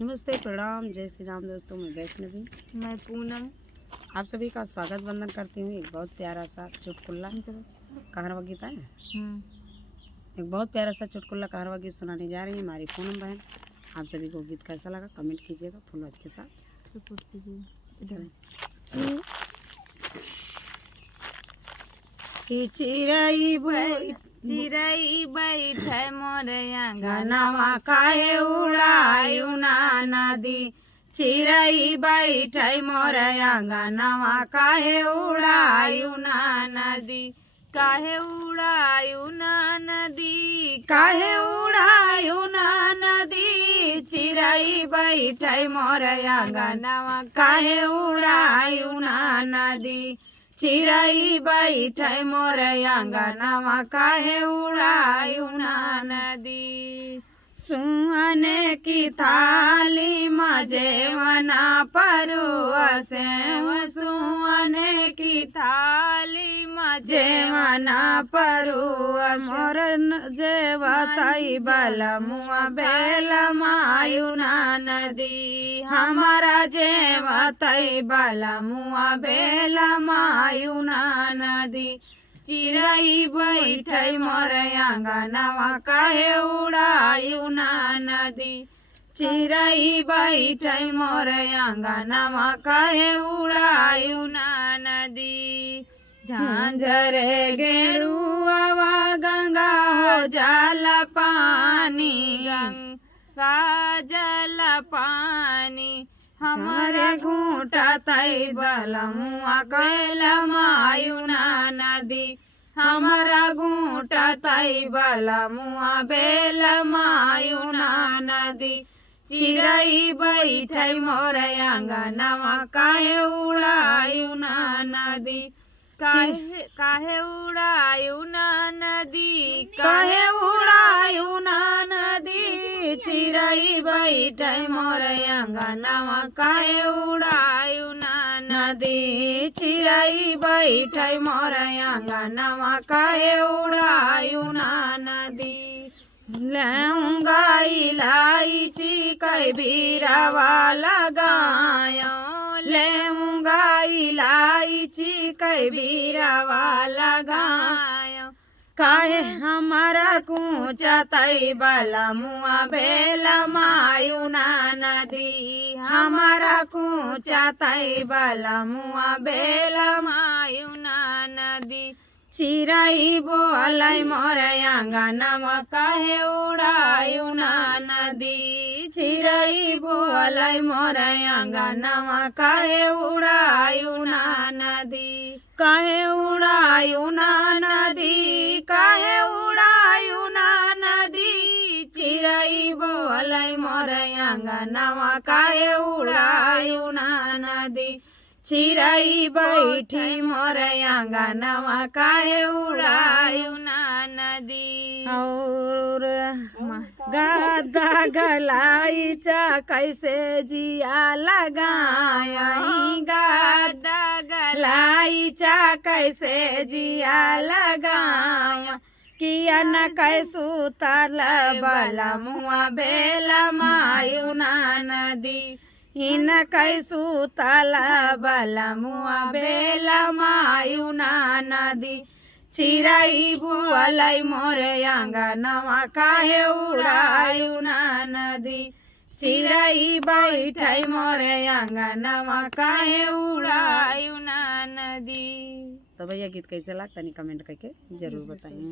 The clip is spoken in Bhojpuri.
नमस्ते, प्रणाम, जय श्री राम दोस्तों। मैं वैष्णवी, मैं पूनम। आप सभी का स्वागत वंदन करती हूँ। एक बहुत प्यारा सा चुटकुला कहारवा गीत है। एक बहुत प्यारा सा चुटकुला कहारवा गीत सुनाने जा रही है हमारी पूनम बहन। आप सभी को गीत कैसा लगा कमेंट कीजिएगा फुलवत के साथ सपोर्ट कीजिए। कि चिड़ै बैठे मोरे गनवा काहे उड़ायु ना नदी। चिड़ै बैठे मोरे गनवा काहे उड़ायु ना नदी। काहे उड़ायु ना नदी, काहे उड़ायु ना नदी। चिड़ै बैठे मोरे गनवा काहे उड़ायु ना नदी। चिड़ै बैठे मोरे गनवा काहे उड़ायु ना नदी। सुने की थाली मजे मना परुसे। सुने की थाली जे मना परुआ मोर जे बताई बल मुआ बेल मायु ना नदी। हमारा जे बताई बल मुआ बेल मायु ना नदी। चिड़ै बैठे मोरे गनवा काहे उड़ायु ना नदी। चिड़ै बैठे मोरे गनवा काहे उड़ायु ना नदी। झांझरे गेरुआ गंगा हो जल पानी। गंगा जल पानी हमारे घूटा तई बलमुआ कैल मायु ना नदी। हमारा घूटा तई बलमुआ बेल मायु ना नदी। चिड़ै बैठे मोरे गनवा काहे उड़ायु ना नदी। काहे उड़ायु ना नदी, काहे उड़ायु ना नदी। चिड़ै बैठे मोरे गनवा काहे उड़ायु ना नदी। चिड़ै बैठे मोरे गनवा काहे उड़ायु ना नदी। लौंगा इलायची कै बीरावा लगायो। लौंगा इलायची कै बीरावा लगायो। काहे हमारा कूचा तई बलमुआ बेल मायु ना नदी। हमारा कूचा तई बलमुआ बेल मायु ना नदी। चिड़ै बोलै मोरे गनवा काहे उड़ायु ना नदी। चिड़ै बोलै मोरे गनवा काहे उड़ायु ना नदी। काहे उड़ायु ना नदी, काहे उड़ायु ना नदी। चिड़ै बोलै मोरे गनवा काहे उड़ायु ना नदी। चिड़ै बैठी मोरे गनवा काहे उड़ायु ना नदी। और गद्दा गलाइचा कैसे जिया लगाया। गद्दा गलाइचा कैसे जिया लगाया। किया न कैसु तल बलमुआ बेल मायु ना नदी। इन कैसु तल बलमुआ बेल मायु ना नदी। चिड़ै बोलै मोरे गनवा काहे उड़ायु ना नदी। चिड़ै बैठे मोरे गनवा काहे उड़ायु ना नदी। तो भैया गीत कैसे लगा तनी कमेंट करके जरूर बताइए।